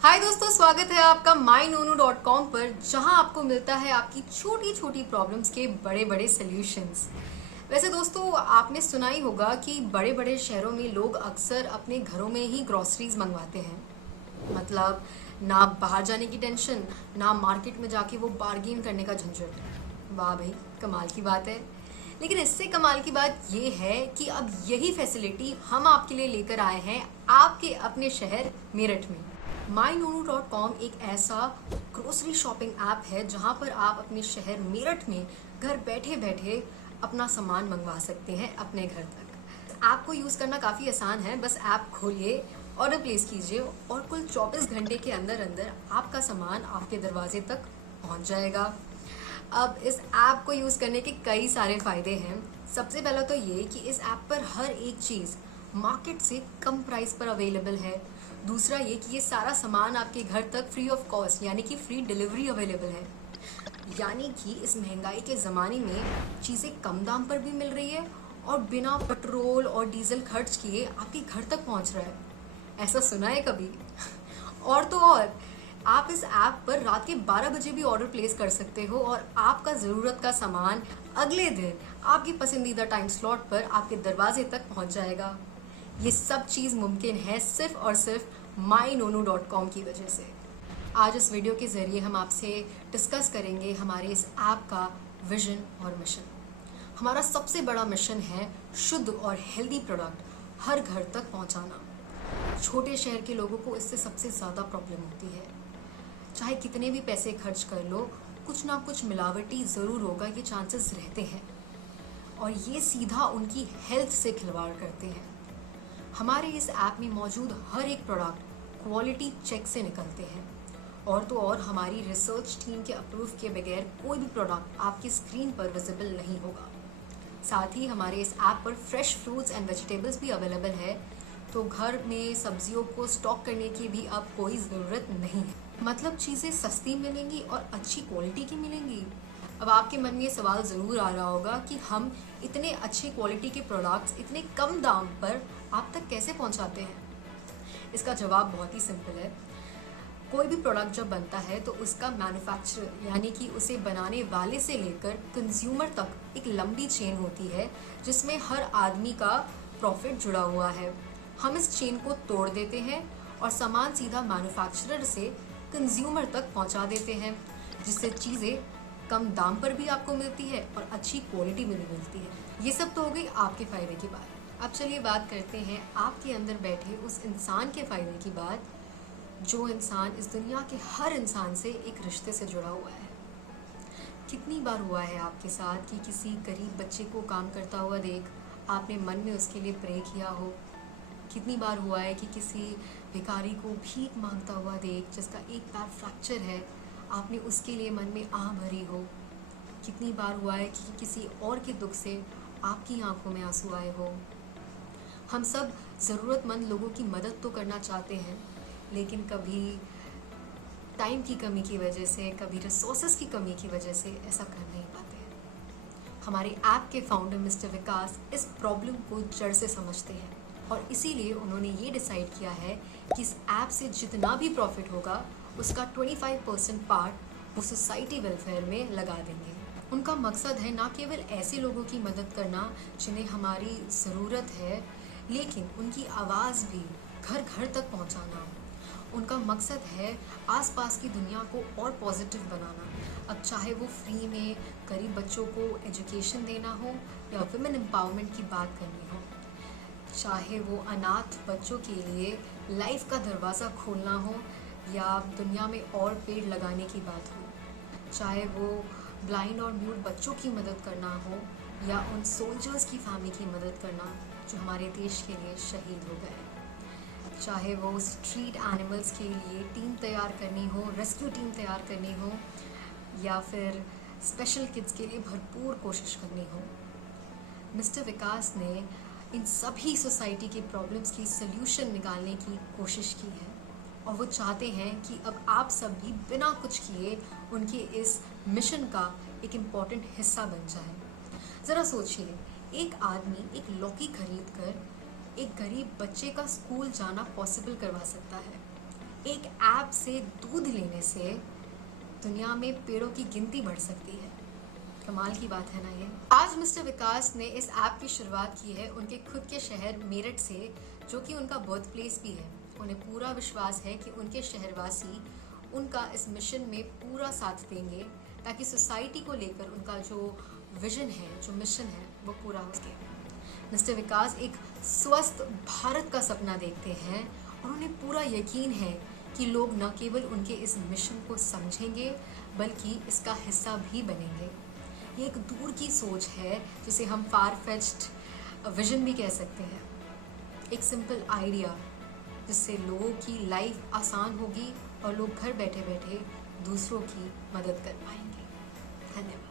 हाय दोस्तों, स्वागत है आपका mynonu.com पर, जहां आपको मिलता है आपकी छोटी छोटी प्रॉब्लम्स के बड़े बड़े सॉल्यूशंस। वैसे दोस्तों, आपने सुना ही होगा कि बड़े बड़े शहरों में लोग अक्सर अपने घरों में ही ग्रोसरीज मंगवाते हैं। मतलब ना बाहर जाने की टेंशन, ना मार्केट में जाके वो बार्गेन करने का झंझट। वाह भाई, कमाल की बात है। लेकिन इससे कमाल की बात ये है कि अब यही फैसिलिटी हम आपके लिए लेकर आए हैं आपके अपने शहर मेरठ में। mynonu.com एक ऐसा ग्रोसरी शॉपिंग ऐप है जहां पर आप अपने शहर मेरठ में घर बैठे बैठे अपना सामान मंगवा सकते हैं अपने घर तक। ऐप को यूज़ करना काफ़ी आसान है। बस ऐप खोलिए, ऑर्डर प्लेस कीजिए और कुल 24 घंटे के अंदर अंदर आपका सामान आपके दरवाजे तक पहुंच जाएगा। अब इस ऐप को यूज़ करने के कई सारे फ़ायदे हैं। सबसे पहला तो ये कि इस ऐप पर हर एक चीज़ मार्केट से कम प्राइस पर अवेलेबल है। दूसरा ये कि ये सारा सामान आपके घर तक फ्री ऑफ कॉस्ट यानी कि फ्री डिलीवरी अवेलेबल है। यानी कि इस महंगाई के ज़माने में चीज़ें कम दाम पर भी मिल रही है और बिना पेट्रोल और डीजल खर्च किए आपके घर तक पहुंच रहा है। ऐसा सुना है कभी? और तो और, आप इस ऐप पर रात के 12 बजे भी ऑर्डर प्लेस कर सकते हो और आपका ज़रूरत का सामान अगले दिन आपकी पसंदीदा टाइम स्लॉट पर आपके दरवाजे तक पहुंच जाएगा। ये सब चीज़ मुमकिन है सिर्फ और सिर्फ mynonu.com की वजह से। आज इस वीडियो के ज़रिए हम आपसे डिस्कस करेंगे हमारे इस ऐप का विजन और मिशन। हमारा सबसे बड़ा मिशन है शुद्ध और हेल्दी प्रोडक्ट हर घर तक पहुंचाना। छोटे शहर के लोगों को इससे सबसे ज़्यादा प्रॉब्लम होती है। चाहे कितने भी पैसे खर्च कर लो, कुछ ना कुछ मिलावटी ज़रूर होगा, ये चांसेस रहते हैं और ये सीधा उनकी हेल्थ से खिलवाड़ करते हैं। हमारे इस ऐप में मौजूद हर एक प्रोडक्ट क्वालिटी चेक से निकलते हैं और तो और हमारी रिसर्च टीम के अप्रूव के बगैर कोई भी प्रोडक्ट आपकी स्क्रीन पर विजिबल नहीं होगा। साथ ही हमारे इस ऐप पर फ्रेश फ्रूट्स एंड वेजिटेबल्स भी अवेलेबल है, तो घर में सब्जियों को स्टॉक करने की भी अब कोई ज़रूरत नहीं है। मतलब चीज़ें सस्ती मिलेंगी और अच्छी क्वालिटी की मिलेंगी। अब आपके मन में ये सवाल ज़रूर आ रहा होगा कि हम इतने अच्छे क्वालिटी के प्रोडक्ट्स इतने कम दाम पर आप तक कैसे पहुंचाते हैं? इसका जवाब बहुत ही सिंपल है। कोई भी प्रोडक्ट जब बनता है तो उसका मैन्युफैक्चरर यानी कि उसे बनाने वाले से लेकर कंज्यूमर तक एक लंबी चेन होती है जिसमें हर आदमी का प्रॉफिट जुड़ा हुआ है। हम इस चेन को तोड़ देते हैं और सामान सीधा मैन्युफैक्चरर से कंज्यूमर तक पहुंचा देते हैं, जिससे चीज़ें कम दाम पर भी आपको मिलती है और अच्छी क्वालिटी में भी मिलती है। ये सब तो हो गई आपके फ़ायदे की बात। अब चलिए बात करते हैं आपके अंदर बैठे उस इंसान के फ़ायदे की बात, जो इंसान इस दुनिया के हर इंसान से एक रिश्ते से जुड़ा हुआ है। कितनी बार हुआ है आपके साथ कि किसी गरीब बच्चे को काम करता हुआ देख आपने मन में उसके लिए प्रे किया हो? कितनी बार हुआ है कि किसी भिखारी को भीख मांगता हुआ देख, जिसका एक पैर फ्रैक्चर है, आपने उसके लिए मन में आह भरी हो? कितनी बार हुआ है कि किसी और के दुख से आपकी आंखों में आंसू आए हो? हम सब ज़रूरतमंद लोगों की मदद तो करना चाहते हैं, लेकिन कभी टाइम की कमी की वजह से, कभी रिसोर्सेज की कमी की वजह से ऐसा कर नहीं पाते हैं। हमारे ऐप के फाउंडर मिस्टर विकास इस प्रॉब्लम को जड़ से समझते हैं और इसीलिए उन्होंने ये डिसाइड किया है कि इस ऐप से जितना भी प्रॉफिट होगा उसका 25% पार्ट वो सोसाइटी वेलफेयर में लगा देंगे। उनका मकसद है ना केवल ऐसे लोगों की मदद करना जिन्हें हमारी ज़रूरत है, लेकिन उनकी आवाज़ भी घर घर तक पहुंचाना। उनका मकसद है आसपास की दुनिया को और पॉजिटिव बनाना। अब चाहे वो फ्री में गरीब बच्चों को एजुकेशन देना हो या वुमेन एम्पावरमेंट की बात करनी हो, चाहे वो अनाथ बच्चों के लिए लाइफ का दरवाज़ा खोलना हो या दुनिया में और पेड़ लगाने की बात हो, चाहे वो ब्लाइंड और म्यूट बच्चों की मदद करना हो या उन सोल्जर्स की फैमिली की मदद करना जो हमारे देश के लिए शहीद हो गए, चाहे वो स्ट्रीट एनिमल्स के लिए टीम तैयार करनी हो, रेस्क्यू टीम तैयार करनी हो, या फिर स्पेशल किड्स के लिए भरपूर कोशिश करनी हो। मिस्टर विकास ने इन सभी सोसाइटी की प्रॉब्लम्स की सल्यूशन निकालने की कोशिश की है और वो चाहते हैं कि अब आप सब भी बिना कुछ किए उनके इस मिशन का एक इम्पॉर्टेंट हिस्सा बन जाए। ज़रा सोचिए, एक आदमी एक लौकी खरीद कर एक गरीब बच्चे का स्कूल जाना पॉसिबल करवा सकता है, एक ऐप से दूध लेने से दुनिया में पेड़ों की गिनती बढ़ सकती है। कमाल की बात है ना ये। आज मिस्टर विकास ने इस ऐप की शुरुआत की है उनके खुद के शहर मेरठ से, जो कि उनका बर्थ प्लेस भी है। उन्हें पूरा विश्वास है कि उनके शहरवासी उनका इस मिशन में पूरा साथ देंगे, ताकि सोसाइटी को लेकर उनका जो विजन है, जो मिशन है, वो पूरा हो सके। मिस्टर विकास एक स्वस्थ भारत का सपना देखते हैं और उन्हें पूरा यकीन है कि लोग न केवल उनके इस मिशन को समझेंगे बल्कि इसका हिस्सा भी बनेंगे। ये एक दूर की सोच है जिसे हम फार फेच्ड विजन भी कह सकते हैं। एक सिंपल आइडिया जिससे लोगों की लाइफ आसान होगी और लोग घर बैठे बैठे दूसरों की मदद कर पाएंगे। धन्यवाद।